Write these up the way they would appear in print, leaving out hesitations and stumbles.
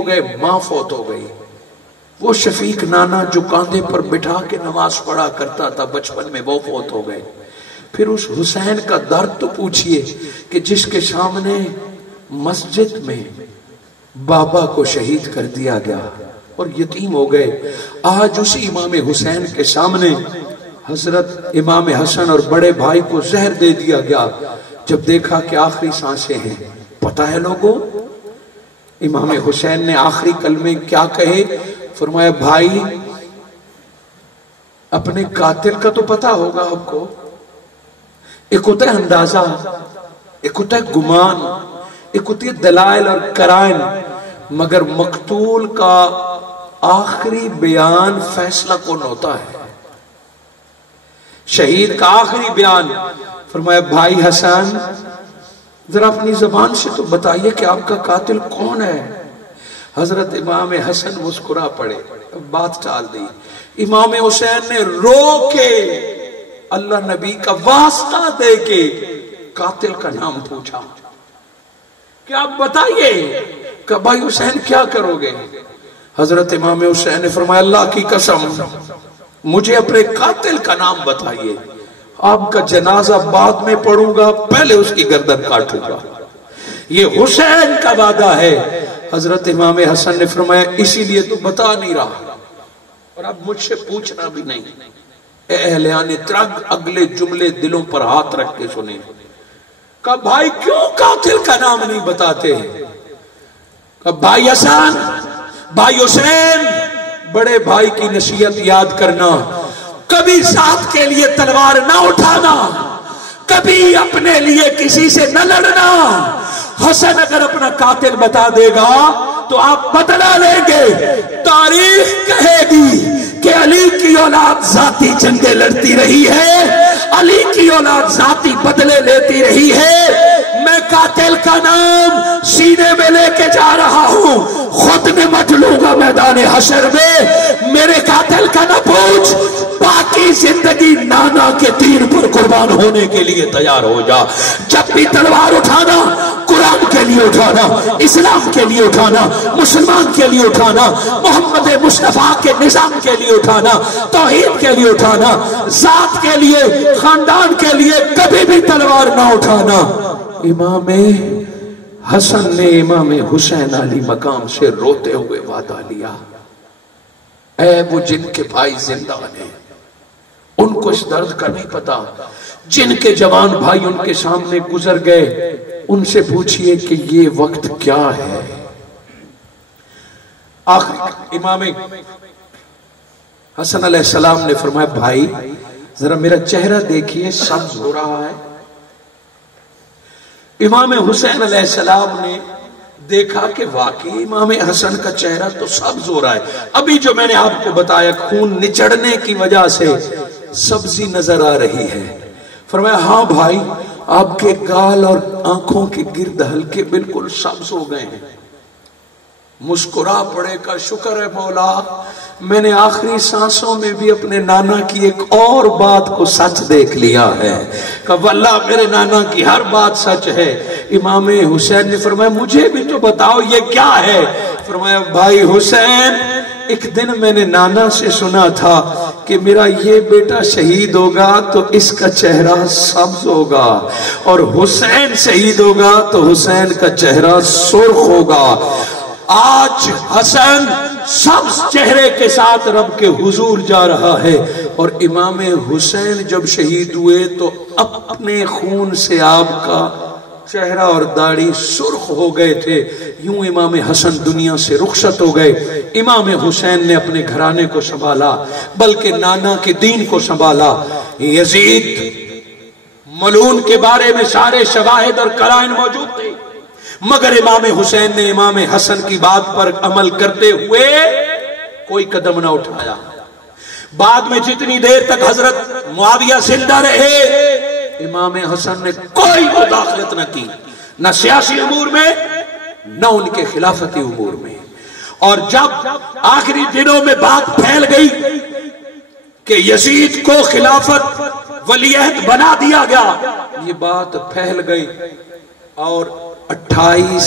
ہو گئے، ماں فوت ہو گئی. وہ شفیق نانا جو کاندھے پر بٹھا کے نماز پڑھا کرتا تھا بچپن میں، وہ فوت ہو گئے. پھر اس حسین کا درد تو پوچھئے کہ جس کے سامنے مسجد میں بابا کو شہید کر دیا گیا اور یتیم ہو گئے، آج اسی امام حسین کے سامنے حضرت امام حسن اور بڑے بھائی کو زہر دے دیا گیا. جب دیکھا کہ آخری سانسیں ہیں، پتہ ہے لوگوں امام حسین نے آخری کلمے کیا کہے؟ فرمایا بھائی اپنے قاتل کا تو پتہ ہوگا آپ کو، ایک ہوتا ہے اندازہ، ایک ہوتا ہے گمان، ایک ہوتی ہے دلائل اور قرائن، مگر مقتول کا آخری بیان فیصلہ کون ہوتا ہے؟ شہید کا آخری بیان. فرمایا بھائی حسن ذرا اپنی زبان سے تو بتائیے کہ آپ کا قاتل کون ہے؟ حضرت امام حسن مسکرا پڑے، بات ٹال دی. امام حسین نے رو کے اللہ نبی کا واسطہ دے کے قاتل کا نام پوچھا کہ آپ بتائیے کہ بھائی حسین کیا کرو گے؟ حضرت امام حسین نے فرمایا اللہ کی قسم مجھے اپنے قاتل کا نام بتائیے، آپ کا جنازہ بعد میں پڑھوں گا، پہلے اس کی گردن کاٹوں گا. یہ حسین کا وعدہ ہے. حضرت امام حسن نے فرمایا اسی لیے تو بتا نہیں رہا اور اب مجھ سے پوچھنا بھی نہیں. اے اہلیان ترگ اگلے جملے دلوں پر ہاتھ رکھ کے سنیں. کہا بھائی کیوں قاتل کا نام نہیں بتاتے؟ کہا بھائی حسن، بھائی حسین، بڑے بھائی کی نصیحت یاد کرنا، کبھی ذات کے لیے تلوار نہ اٹھانا، کبھی اپنے لیے کسی سے نہ لڑنا. حسن اگر اپنا قاتل بتا دے گا تو آپ بدلہ لیں گے. تاریخ کہے گی کہ علی کی اولاد ذاتی جنگیں لڑتی رہی ہے، علی کی اولاد ذاتی بدلے لیتی رہی ہے. میں قاتل کا نام سینے میں لے کے جا رہا ہوں، خود نمٹ لوں گا میدان حشر میں. میرے قاتل کا نہ پوچھ، باقی زندگی نانا کے تیر پر قربان ہونے کے لیے تیار ہو جا. جب بھی تلوار اٹھانا قرآن کے لیے اٹھانا، اسلام کے لیے اٹھانا، مسلمان کے لیے اٹھانا، محمد مصطفیٰ کے نظام کے لیے اٹھانا، توحید کے لیے اٹھانا، ذات کے لیے، خاندان کے لیے کبھی بھی تلوار نہ اٹھانا. امام حسن نے امام حسین علی مقام سے روتے ہوئے وعدہ لیا، اے وہ جن کے بھائی زندہ ہیں، ان کو اس درد کا نہیں پتا، جن کے جوان بھائی ان کے سامنے گزر گئے، ان سے پوچھئے کہ یہ وقت کیا ہے. آخر امام حسن علیہ السلام نے فرمایا بھائی ذرا میرا چہرہ دیکھیے سبز ہو رہا ہے. امام حسین علیہ السلام نے دیکھا کہ واقعی امام حسن کا چہرہ تو سبز ہو رہا ہے، ابھی جو میں نے آپ کو بتایا خون نچڑنے کی وجہ سے سبزی نظر آ رہی ہے. فرمایا ہاں بھائی آپ کے گال اور آنکھوں کے گرد ہلکے بالکل سبز ہو گئے ہیں. مسکرا پڑے کا شکر ہے مولا، میں نے آخری سانسوں میں بھی اپنے نانا کی ایک اور بات کو سچ دیکھ لیا ہے. کہ واللہ میرے نانا کی ہر بات سچ ہے. امام حسین نے فرمایا مجھے بھی تو بتاؤ یہ کیا ہے؟ فرمایا بھائی حسین ایک دن میں نے نانا سے سنا تھا کہ میرا یہ بیٹا شہید ہوگا تو اس کا چہرہ سبز ہوگا، اور حسین شہید ہوگا تو حسین کا چہرہ سرخ ہوگا. آج حسن سبز چہرے کے ساتھ رب کے حضور جا رہا ہے، اور امام حسین جب شہید ہوئے تو اپنے خون سے آپ کا چہرہ اور داڑھی سرخ ہو گئے تھے. یوں امام حسن دنیا سے رخصت ہو گئے. امام حسین نے اپنے گھرانے کو سنبھالا، بلکہ نانا کے دین کو سنبھالا. یزید ملعون کے بارے میں سارے شواہد اور قرائن موجود تھے، مگر امام حسین نے امام حسن کی بات پر عمل کرتے ہوئے کوئی قدم نہ اٹھایا. بعد میں جتنی دیر تک حضرت معاویہ زندہ رہے امام حسن نے کوئی مداخلت نہ کی، نہ سیاسی امور میں نہ ان کے خلافتی امور میں. اور جب آخری دنوں میں بات پھیل گئی کہ یزید کو خلافت ولی عہد بنا دیا گیا، یہ بات پھیل گئی اور 28,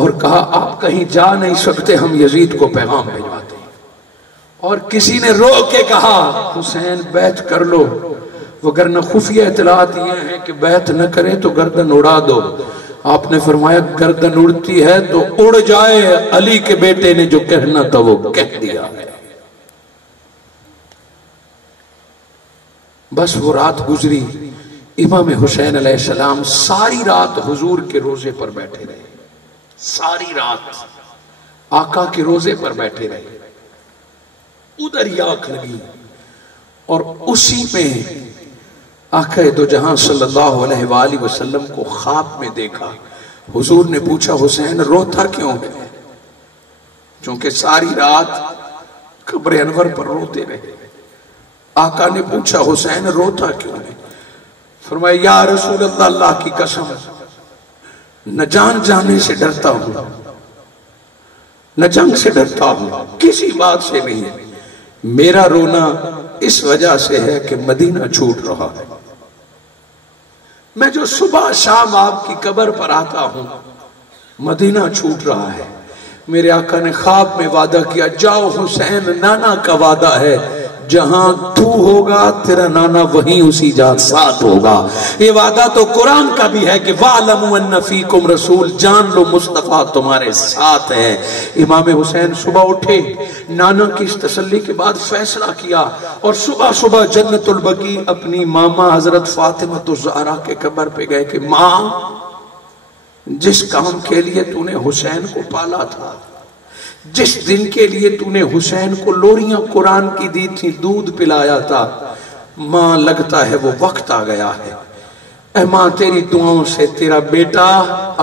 اور کہا آپ کہیں جا نہیں سکتے، ہم یزید کو پیغام بھجواتے ہیں۔ اور کسی نے رو کے کہا حسین بیعت کر لو، وگرنہ خفیہ اطلاعات یہ ہیں کہ بیعت نہ کرے تو گردن اڑا دو۔ آپ نے فرمایا گردن اڑتی ہے تو اڑ جائے، علی کے بیٹے نے جو کہنا تھا وہ کہہ دیا ہے۔ بس وہ رات گزری، امام حسین علیہ السلام ساری رات حضور کے روزے پر بیٹھے رہے، ساری رات آقا کے روزے پر بیٹھے رہے۔ ادھر ہی آنکھ لگی اور اسی میں آقا دو جہاں صلی اللہ علیہ وآلہ وسلم کو خواب میں دیکھا۔ حضور نے پوچھا حسین روتا کیوں ہے؟ چونکہ ساری رات قبر انور پر روتے رہے۔ آقا نے پوچھا حسین روتا کیوں ہے؟ فرمایا یا رسول اللہ، اللہ کی قسم نہ جان جانے سے ڈرتا ہوں، نہ جنگ سے ڈرتا ہوں، کسی بات سے نہیں، میرا رونا اس وجہ سے ہے کہ مدینہ چھوٹ رہا ہے۔ میں جو صبح شام آپ کی قبر پر آتا ہوں، مدینہ چھوٹ رہا ہے۔ میرے آقا نے خواب میں وعدہ کیا جاؤ حسین، نانا کا وعدہ ہے، جہاں تو ہوگا تیرا نانا وہیں اسی جان ساتھ ہوگا۔ یہ وعدہ تو قرآن کا بھی ہے کہ وَعْلَمُوا أَنَّ فِيكُمْ رَسُولٌ، جان لو مصطفیٰ تمہارے ساتھ ہے۔ امام حسین صبح اٹھے، نانا کی اس تسلی کے بعد فیصلہ کیا، اور صبح صبح جنت البقیع اپنی ماما حضرت فاطمہ الزہرا کے قبر پہ گئے کہ ماں، جس کام کے لیے تو نے حسین کو پالا تھا، جس دن کے لیے تو نے حسین کو لوریاں قرآن کی دی تھی، دودھ پلایا تھا، ماں لگتا ہے وہ وقت آ گیا ہے۔ اے ماں تیری دعاؤں سے تیرا بیٹا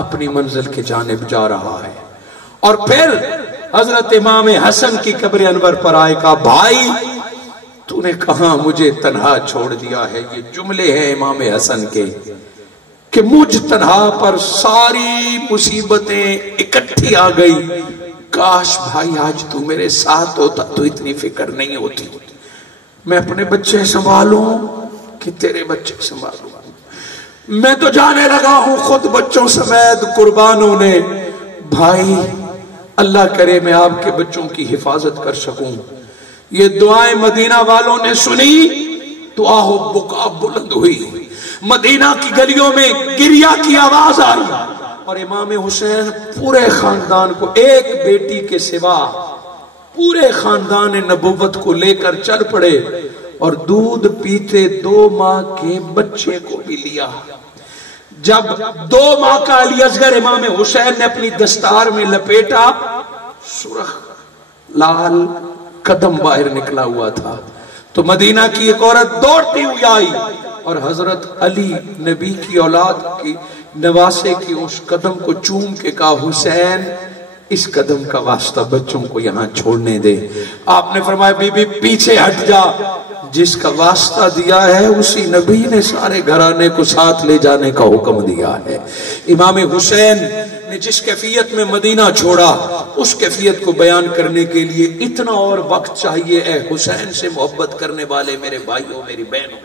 اپنی منزل کے جانب جا رہا ہے۔ اور پھر حضرت امام حسن کی قبر انور پر آئے کہا بھائی تو نے کہاں مجھے تنہا چھوڑ دیا ہے۔ یہ جملے ہیں امام حسن کے کہ مجھ تنہا پر ساری مصیبتیں اکٹھی آ گئی، کاش بھائی آج تو میرے ساتھ ہوتا تو اتنی فکر نہیں ہوتی، میں اپنے بچے سنبھالوں کہ تیرے بچے سنبھالوں، میں تو جانے لگا ہوں خود بچوں سمیت قربان ہونے۔ بھائی اللہ کرے میں آپ کے بچوں کی حفاظت کر سکوں۔ یہ دعائیں مدینہ والوں نے سنی تو آہ و بکا بلند ہوئی، مدینہ کی گلیوں میں گریہ کی آواز آئی، اور امام حسین پورے خاندان کو ایک بیٹی کے سوا پورے خاندان نبوت کو لے کر چل پڑے، اور دودھ پیتے 2 ماہ کے بچے کو بھی لیا۔ جب 2 ماہ کا علی اصغر امام حسین نے اپنی دستار میں لپیٹا، سرخ لال قدم باہر نکلا ہوا تھا، تو مدینہ کی ایک عورت دوڑتی ہوئی آئی اور حضرت علی نبی کی اولاد کی نواسے کی اس قدم کو چوم کے کہا حسین اس قدم کا واسطہ بچوں کو یہاں چھوڑنے دے۔ آپ نے فرمایا بی بی پیچھے ہٹ جا، جس کا واسطہ دیا ہے اسی نبی نے سارے گھرانے کو ساتھ لے جانے کا حکم دیا ہے۔ امام حسین نے جس کیفیت میں مدینہ چھوڑا اس کیفیت کو بیان کرنے کے لیے اتنا اور وقت چاہیے۔ اے حسین سے محبت کرنے والے میرے بھائیوں میری بہنوں،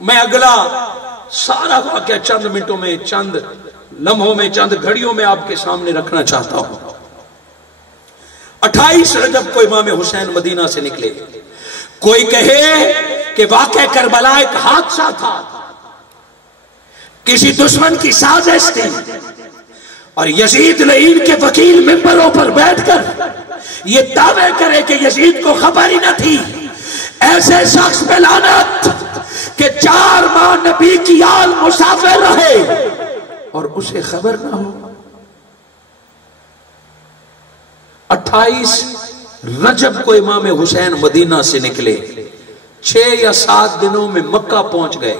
میں اگلا سارا واقعہ چند منٹوں میں، چند لمحوں میں، چند گھڑیوں میں آپ کے سامنے رکھنا چاہتا ہوں۔ 28 رجب کو امام حسین مدینہ سے نکلے۔ کوئی کہے کہ واقعہ کربلا ایک حادثہ تھا، کسی دشمن کی سازش تھی، اور یزید لعین کے وکیل ممبروں پر بیٹھ کر یہ دعوے کرے کہ یزید کو خبر ہی نہ تھی۔ ایسے شخص پہ لعنت کہ 4 ماہ نبی کی آل مسافر رہے اور اسے خبر نہ ہو۔ 28 رجب کو امام حسین مدینہ سے نکلے، 6 یا 7 دنوں میں مکہ پہنچ گئے۔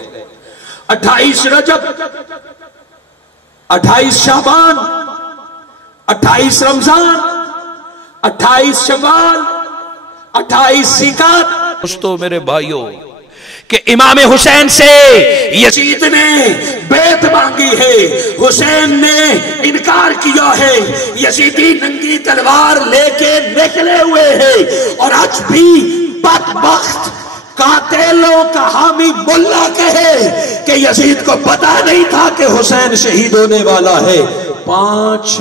28 رجب، 28 شعبان، 28 رمضان، 28 شوال، 28 ذیقعدہ۔ دوستو میرے بھائیوں کہ امام حسین سے یزید نے بیعت مانگی ہے، حسین نے انکار کیا ہے، یزیدی ننگی تلوار لے کے نکلے ہوئے ہیں، اور آج بھی بدبخت قاتلوں کا حامی ملا کہے کہ یزید کو پتا نہیں تھا کہ حسین شہید ہونے والا ہے۔ 5